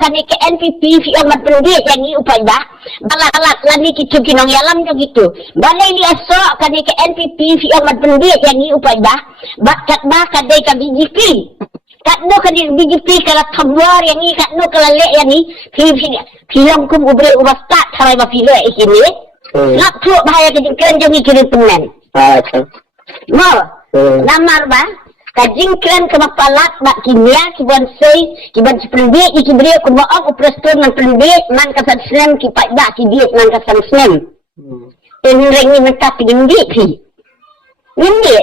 kani ke NPP fi amat pendek yang ni upai ba balat lani kitu kinong yalam jo gitu balai li aso kani ke NPP fi amat pendek yang ni upai ba bakat ba kadai ka BJP kat no kani BJP kala thamwar yang ni kat no kala le yang ni fi long kum ubre ubastat tharai ba fi le ikini ngap thu bahaya ke jingkren jo ni kiri pemen mo namar ba kajingkren ke mapalat bak kimia kiban sei kiban sependek ikibri ku maaf upreston nan pendek man kasan snem ki pai bak ki diet nan kasan snem rengi mentap gindik fi ngindi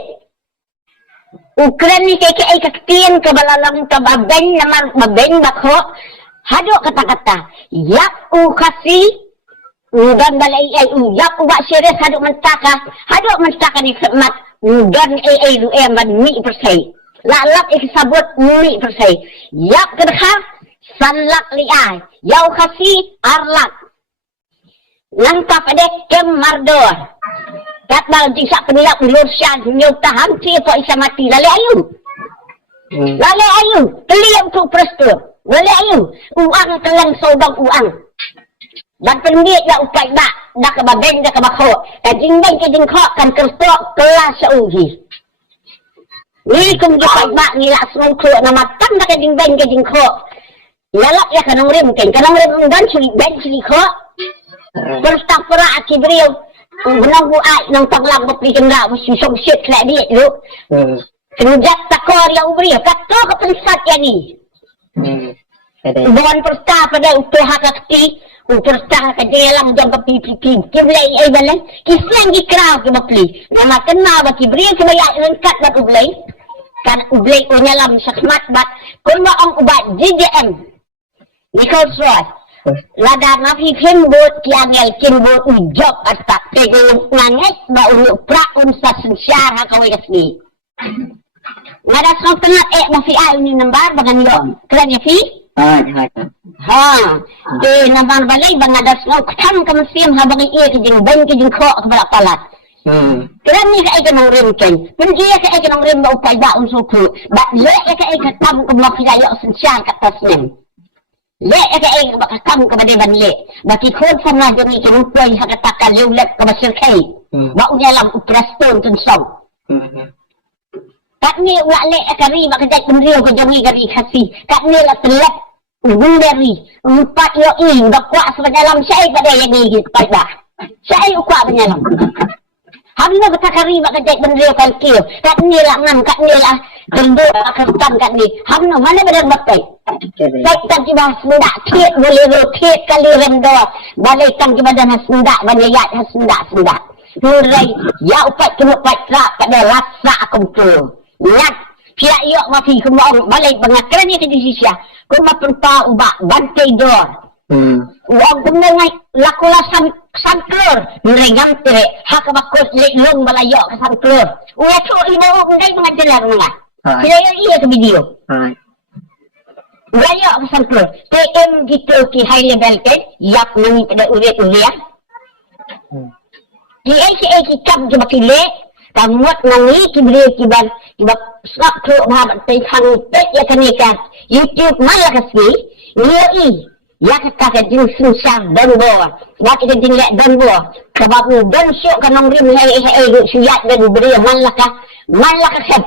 ukran ni ke ai kaktien ke balalang ke babeng namar babeng bakho hado kata-kata yak u khasi dan balai ai yak u bak serius hado mentaka ni khidmat dan lu ban mi persai lalap ikisabut mi persai yak kedha sanlak liai yau khasi arlak langkap ade kem mardor kat bal jingsak penilak lursyad nyu tahan ti ko isa mati lale ayu teliam tu presto lale ayu uang kelang sobang uang dan pendek ya upai bak dak ke babeng dak ke bakho jingdeng ke jingkho kan kersok kelas seuji ni kum upai bak ni lak semung kho nama tam dak ke jingdeng ke jingkho lalak ya kanong rim dan cili kho berstak pera akibriu benang buai nang taglang bapli kenda musyusong shit lek dia lu kenujat takor ya ubri kato ke pensat ya ni bukan persta pada utuh kakti persta ke jelang jam ke pipi kiblai ai balan kisang gikrau ke bapli nama kena ba kibri ke bayak lengkat ba ublai kan ublai onyalam sakmat bat kun ma ong ubat JJM Nicole Swas lada nafi bot kiangel bot ujob atak tegul nganget ba ulu pra unsa sensyar ha kawai kasni ngada sang tenat nafi ai ni nambar bangan yo keren ya fi de nambar balai bangada sang kham kam sim ha bangi e ke jing ban ke jing kho ke bala palat keren ni ka ai kanong rim ken pun dia ka ai kanong rim ba upai ba unsu ku ba le ka ai ka tam ke mafi yo sensyar ka tasnem le ka ai ba kam ke bade ban le baki khon sana joni ke rupai ha ka takal leulet ke basir kai ba unya lam upraston tun song kat ni wa le akari ba kajak bendrio ko jongi gari khasi kat ni la telak bundari empat yo i ba kwa sedalam sai pada yang ni pai ba sai kwa penyalam hamna betakari ba kajak bendrio kan kio kat ni la ngam kat ni la tendo akan kat ni hamna mana benar bakai kat tan ki bah senda thiet boleh ro thiet kali rendo balai tan ki badan senda banyak senda Nurai ya upat kena patra pada rasa kontrol Nyat, pihak yok mafi kumong balai pengakran ni ke Indonesia. Kuma penpa ubak bantai dor. Uang kumengai lakulah sanklur. Merengam tere hak bakut leklong balai yok ke sanklur. Uya tu ibu mengai mengajar menga. Saya iya ke video. Uya yok ke sanklur. TM gitu ki high level kan. Yak mengi pada uriat-uriat. Di ACA kikam je bakile. Kamuat nangi kibri kiban kibak snap tu bahabat tayang tek ya kanika YouTube malah kasih ni ya kata jing susah dan bo ya kita jing lek dan bo sebab dan syok kanong rim suyat dan beri malah khab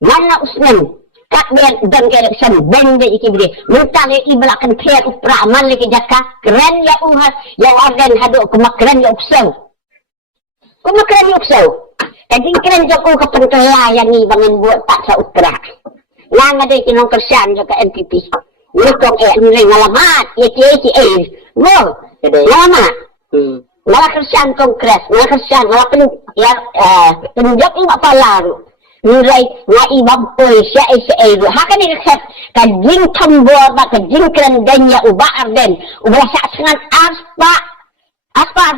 mana usnan kat dan election ben de ikibri mentale iblakan tiar upra mal ke jaka keren ya uhas yang organ hadu kemakran ya upsau Jadi keren joko kepentelah yang ni bangun buat tak saudara. Yang ada kinong kersian juga NPP. Nukong ni ngalamat, ATA. Mo, ngalamat. Malah kersian kongres, malah kersian, malah penjak ni apa lalu. Nilai ngai bampoy siya. Hakan ni reset kajing tambor ba kajing keren dan ya ubah arden. Ubah sa sangat aspa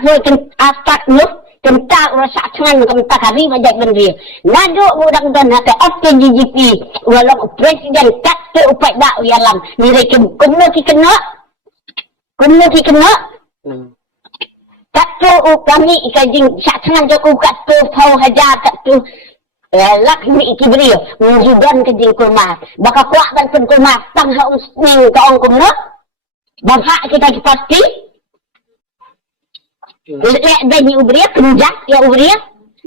nuk. Tentang rasa tangan kemtak hari majak bendri. Nado udang dan hati FPGGP walau presiden tak ke upat dak uyalam. Nilai kumno ki kena. Tak tu kami ikajing sak tangan joko kat tu tau hajar kat tu. Lakmi ikibri menjudan kejing kumah. Baka kuat dan pun kumah tang haus ning kaong kumno. Bangsa kita pasti. Lek dan ubria kenjak ya ubria.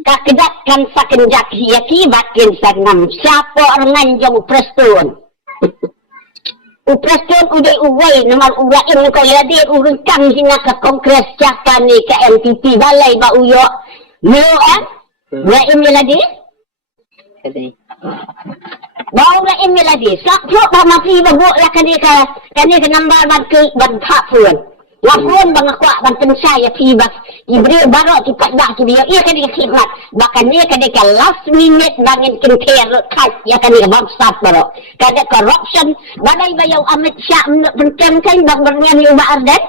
Kakedat kan sa kenjak hiya kibatin sa nam. Siapa orang jong prestun. Uprestun udah uway nomor uwain ko yadi urun kang hina ka kongres siapa ni ka MPP balai ba uyo. Meo Uwain nila di? Bau uwain nila di. Sakto ba mapi bago la kani ka number bad ke bad hapun. Lapun bang aku bang tensaya tibas ibri baro kita dak dia ia kan dia khidmat bahkan dia kan dia last minute bangin kinter kat ya kan dia bangsat baro kada corruption badai bayau Amit Syah pencem kan bang bernian ni ubah ardan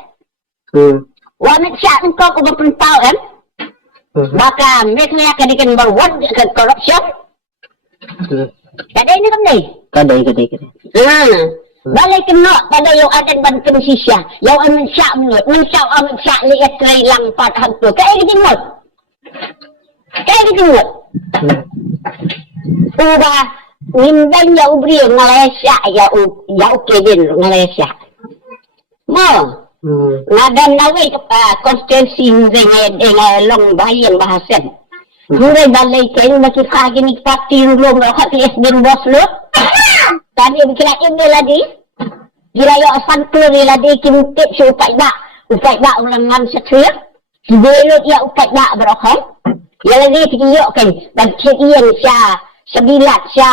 Amit Syah engkau ubah pentau kan bahkan mereka kan dia berwan kan corruption kada ini kan ni kada Balai kena pada yang ada bantuan sisya. Yang Amit Syah menurut. Mencau Amit Syah lihat terhilang pada hantu. Kayak gitu menurut. Kayak gitu menurut. Ubah. Nimbang ya ubri Malaysia. Ya oke din Malaysia. Mau. Ngadan nawai konstitusi dengan long bayan bahasan. Huray balai kayo makikagi ni pati yung long. Hati SDN boss lo. Tadi kirain dia lagi. Kira yo santur dia lagi kimtip si upai ba ulang ngam setia. Sebelum ya upai ba berokon. Ya lagi tiyo kan dan kian sia sebilat sia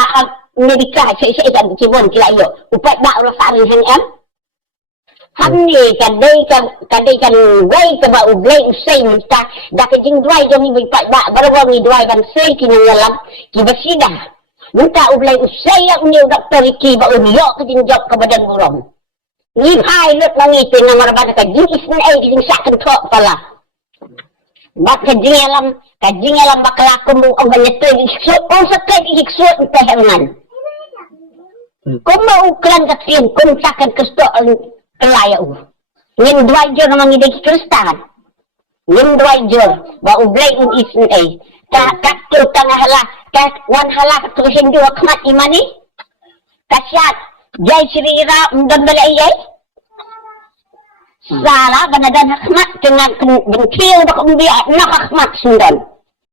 Amerika saya kan cibon kira yo upai ba ulang sari hang Hamni kadai kan wai ke ba ublai usai musta dak jing dry jong ni upai ba baru ni dry ban sei kinangalam kibasidah. Minta ublay usay ang niyo Dr. Ricky ba uniyo kadinjok ka badan burong. Ni pilot lang ito na marabata ka jingis na ay ising sakang to pala. Ba't kajingalam bakla kumu ang banyato kung sa kayo iksuot ang tahangan. Kung mauklan ka tiyan kung sakang Kristo ang kalaya u. Ngin dwayjo namang idig Kristahan. Ngin dwayjo ba ublay un isin ay. Kaktul tengah halah, wan halah tulisin dua kemat imani. Kasyat, jai Sri Ram dan belayai. Salah banadan hakmat dengan bentil dak umbi nak hakmat sundan.